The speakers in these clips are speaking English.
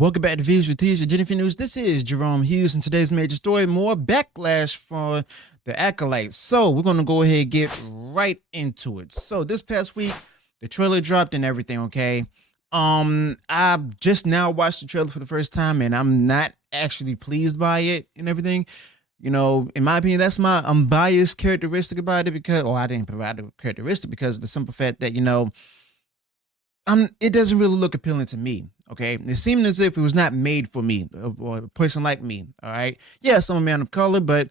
Welcome back to Views with Teaser Jennifer News. This is Jerome Hughes, and today's major story: more backlash for the Acolyte. So we're gonna go ahead and get right into it. So this past week, the trailer dropped and everything. Okay, I just now watched the trailer for the first time, and I'm not actually pleased by it and everything. In my opinion, that's my unbiased characteristic about it because, I didn't provide the characteristic because of the simple fact that it doesn't really look appealing to me. Okay, it seemed as if it was not made for me or a person like me. All right, yes, I'm a man of color, but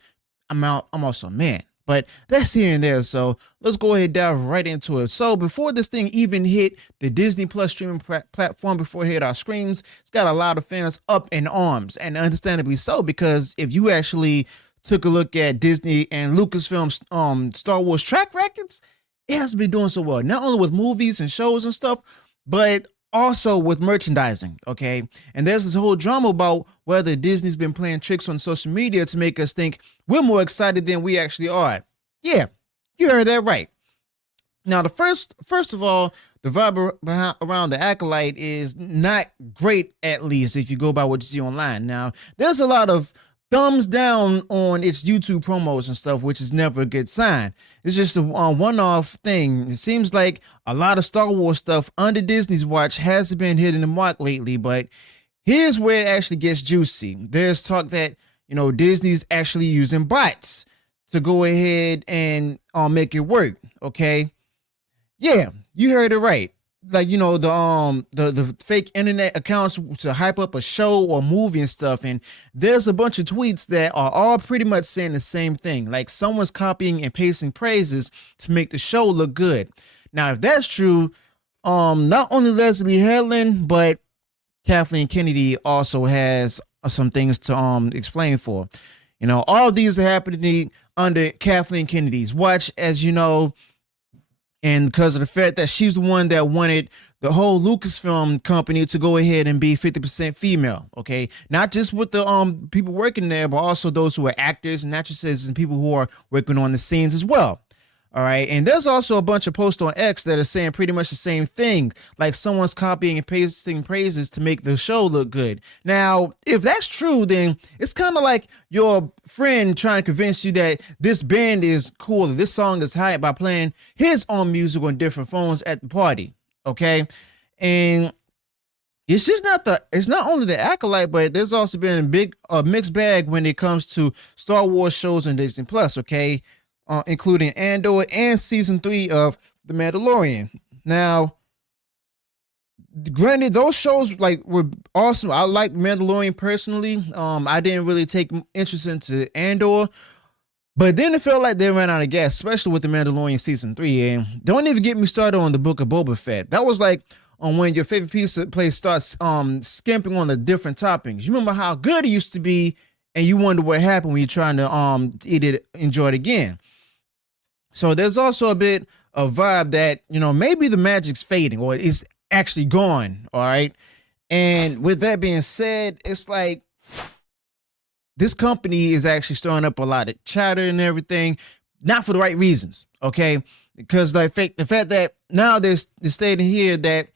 I'm also a man. But that's here and there. So let's go ahead and dive right into it. So before this thing even hit the Disney Plus streaming platform, before it hit our screens, it's got a lot of fans up in arms, and understandably so, because if you actually took a look at Disney and Lucasfilm's Star Wars track records, it hasn't been doing so well. Not only with movies and shows and stuff, but also with merchandising. Okay, and there's this whole drama about whether Disney's been playing tricks on social media to make us think we're more excited than we actually are. Yeah, you heard that right. Now, the first of all, the vibe around the Acolyte is not great, at least if you go by what you see online. Now, there's a lot of thumbs down on its YouTube promos and stuff, which is never a good sign. It's just a one-off thing. It seems like a lot of Star Wars stuff under Disney's watch hasn't been hitting the mark lately, but here's where it actually gets juicy. There's talk that, Disney's actually using bots to go ahead and make it work, okay? Yeah, you heard it right. Like, the fake internet accounts to hype up a show or movie and stuff, and there's a bunch of tweets that are all pretty much saying the same thing, like someone's copying and pasting praises to make the show look good. Now, if that's true, not only Leslye Headland, but Kathleen Kennedy also has some things to explain for. All of these are happening under Kathleen Kennedy's watch, as you know. And because of the fact that she's the one that wanted the whole Lucasfilm company to go ahead and be 50% female, okay? Not just with the people working there, but also those who are actors and actresses and people who are working on the scenes as well. All right, and there's also a bunch of posts on X that are saying pretty much the same thing, like someone's copying and pasting praises to make the show look good. Now, if that's true, then it's kind of like your friend trying to convince you that this band is cool, this song is hype by playing his own music on different phones at the party, okay? And it's not only the Acolyte, but there's also been a mixed bag when it comes to Star Wars shows on Disney Plus, okay? Including Andor and season 3 of The Mandalorian. Now, granted, those shows were awesome. I like Mandalorian personally. I didn't really take interest into Andor, but then it felt like they ran out of gas, especially with The Mandalorian season 3. And don't even get me started on the Book of Boba Fett. That was like when your favorite piece of place starts skimping on the different toppings. You remember how good it used to be, and you wonder what happened when you're trying to enjoy it again. So there's also a bit of vibe that, maybe the magic's fading or it's actually gone. All right. And with that being said, it's like this company is actually stirring up a lot of chatter and everything, not for the right reasons. Okay. Because the fact that now they're stating here that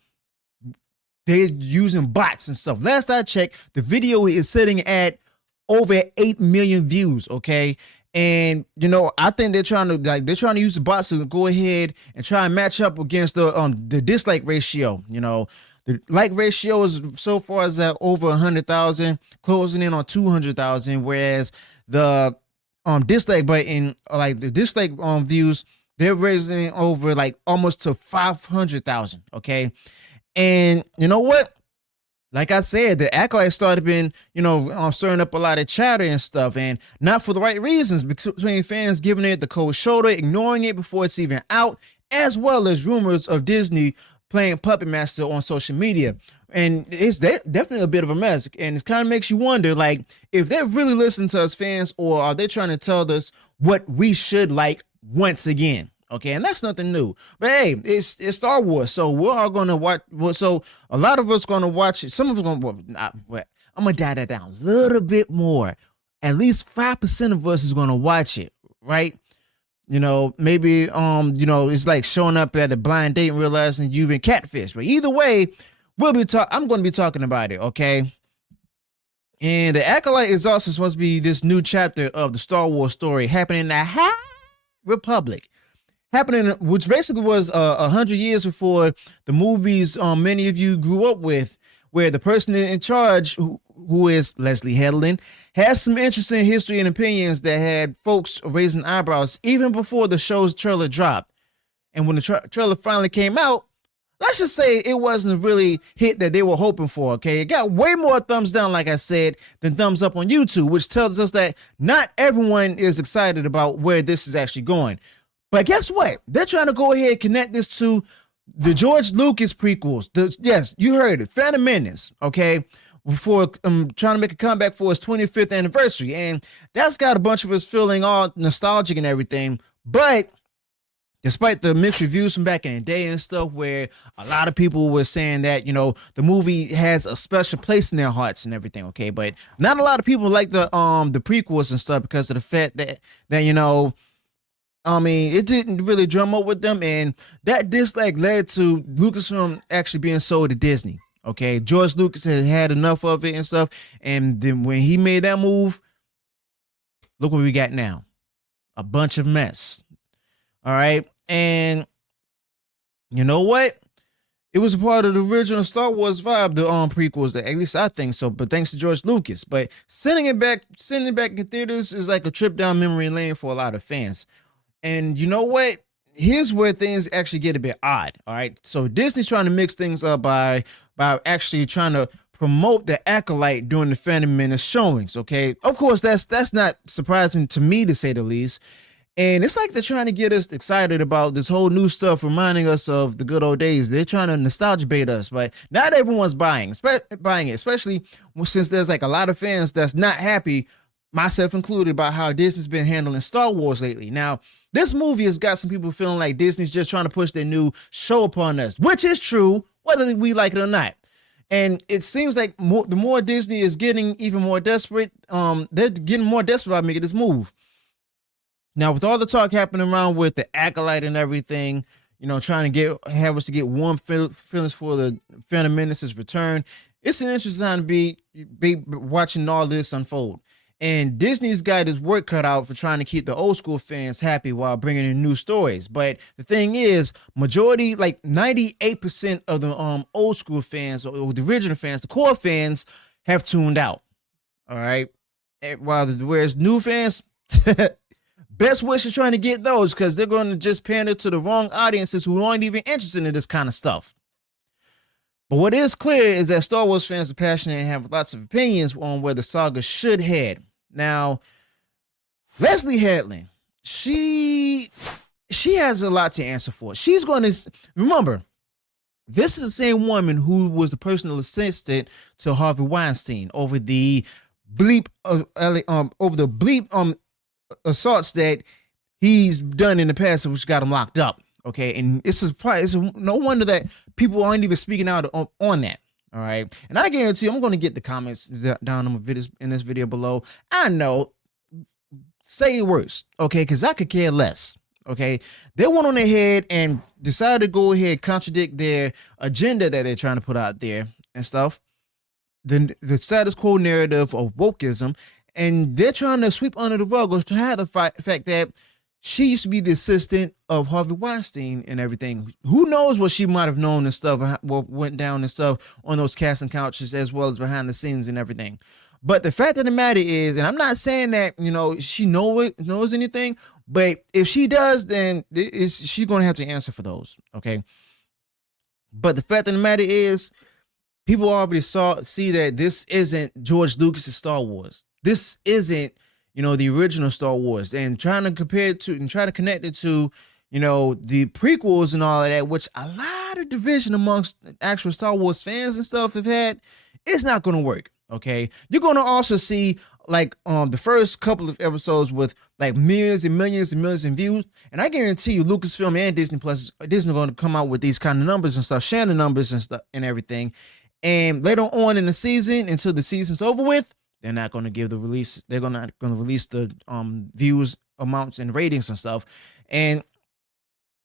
they're using bots and stuff. Last I checked, the video is sitting at over 8 million views. Okay. And I think they're trying to use the bots to go ahead and try and match up against the dislike ratio. The like ratio is so far as at over 100,000, closing in on 200,000, whereas the dislike button, like the dislike views, they're raising over almost to 500,000. Okay, and you know what? Like I said, the Acolyte started being, stirring up a lot of chatter and stuff, and not for the right reasons, between fans giving it the cold shoulder, ignoring it before it's even out, as well as rumors of Disney playing Puppet Master on social media. And it's definitely a bit of a mess, and it kind of makes you wonder, if they're really listening to us fans, or are they trying to tell us what we should like once again? Okay, and that's nothing new. But hey, it's Star Wars, so we're all gonna watch. So a lot of us gonna watch it. Some of us gonna. I'm gonna dial that down a little bit more. At least 5% of us is gonna watch it, right? Maybe it's like showing up at a blind date and realizing you've been catfished. But either way, I'm going to be talking about it. Okay. And the Acolyte is also supposed to be this new chapter of the Star Wars story happening in the High Republic, happening, which basically was 100 years before the movies many of you grew up with, where the person in charge, who is Leslye Headland, has some interesting history and opinions that had folks raising eyebrows even before the show's trailer dropped. And when the trailer finally came out, let's just say it wasn't a really hit that they were hoping for, okay? It got way more thumbs down, like I said, than thumbs up on YouTube, which tells us that not everyone is excited about where this is actually going. But guess what? They're trying to go ahead and connect this to the George Lucas prequels. Yes, you heard it, Phantom Menace, okay? For trying to make a comeback for his 25th anniversary. And that's got a bunch of us feeling all nostalgic and everything. But despite the mixed reviews from back in the day and stuff, where a lot of people were saying that, the movie has a special place in their hearts and everything, okay? But not a lot of people like the prequels and stuff because of the fact that it didn't really drum up with them, and that dislike led to Lucasfilm actually being sold to Disney. Okay, George Lucas had enough of it and stuff, and then when he made that move, look what we got now. A bunch of mess. All right, and you know what? It was a part of the original Star Wars vibe, the prequels, at least I think so, but thanks to George Lucas. But sending it back in theaters is like a trip down memory lane for a lot of fans. And you know what? Here's where things actually get a bit odd. All right. So Disney's trying to mix things up by actually trying to promote the Acolyte during the Phantom Menace showings. Okay. Of course, that's not surprising to me, to say the least. And it's like they're trying to get us excited about this whole new stuff, reminding us of the good old days. They're trying to nostalgia bait us, but not everyone's buying it, especially since there's like a lot of fans that's not happy, myself included, about how Disney's been handling Star Wars lately. Now, this movie has got some people feeling like Disney's just trying to push their new show upon us, which is true, whether we like it or not. And it seems like the more Disney is getting even more desperate, they're getting more desperate about making this move. Now, with all the talk happening around with the Acolyte and everything, trying to have us to get warm feelings for the Phantom Menace's return, it's an interesting time to be watching all this unfold. And Disney's got his work cut out for trying to keep the old school fans happy while bringing in new stories. But the thing is, majority, like 98% of the old school fans, or the original fans, the core fans, have tuned out. All right. Whereas new fans, best wishes trying to get those, because they're going to just pander to the wrong audiences who aren't even interested in this kind of stuff. But what is clear is that Star Wars fans are passionate and have lots of opinions on where the saga should head. Now, Leslye Headland, she has a lot to answer for. She's going to remember, this is the same woman who was the personal assistant to Harvey Weinstein over the bleep assaults that he's done in the past, which got him locked up. Okay, and it's no wonder that people aren't even speaking out on that. All right, and I guarantee you, I'm going to get the comments down in this video below. I know, say it worse, okay, because I could care less. Okay, they went on ahead and decided to go ahead and contradict their agenda that they're trying to put out there and stuff. The status quo narrative of wokeism, and they're trying to sweep under the rug or to hide the fact that she used to be the assistant of Harvey Weinstein and everything. Who knows what she might have known and stuff, what went down and stuff on those casting couches, as well as behind the scenes and everything. But the fact of the matter is, and I'm not saying that, she knows anything, but if she does, then she's going to have to answer for those. Okay. But the fact of the matter is, people already see that this isn't George Lucas's Star Wars. This isn't, the original Star Wars, and trying to compare it to and try to connect it to, the prequels and all of that, which a lot of division amongst actual Star Wars fans and stuff have had, it's not going to work. Okay. You're going to also see like the first couple of episodes with like millions and millions and millions of views. And I guarantee you Lucasfilm and Disney are going to come out with these kind of numbers and stuff, sharing the numbers and stuff and everything. And later on in the season, until the season's over with, they're not going to give the release. They're not going to release the views amounts and ratings and stuff, and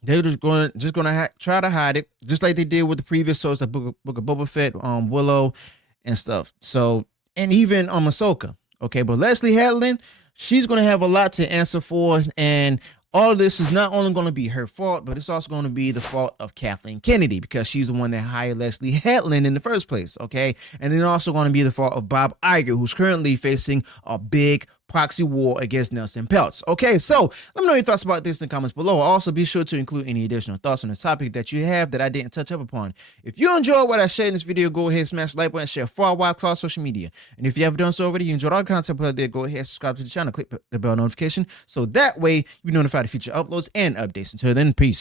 they're just going to try to hide it, just like they did with the previous shows, like Book of Boba Fett, Willow, and stuff. So and even Ahsoka. Okay, but Leslye Headland, she's going to have a lot to answer for, and all of this is not only going to be her fault, but it's also going to be the fault of Kathleen Kennedy because she's the one that hired Leslye Headland in the first place. Okay, and then also going to be the fault of Bob Iger, who's currently facing a big proxy war against Nelson Peltz. Okay, so let me know your thoughts about this in the comments below. Also, be sure to include any additional thoughts on the topic that you have that I didn't touch up upon. If you enjoyed what I shared in this video, go ahead, smash the like button, share far wide across social media. And if you haven't done so already, you enjoyed our content out there, go ahead, subscribe to the channel, click the bell notification, so that way you'll be notified of future uploads and updates. Until then, peace.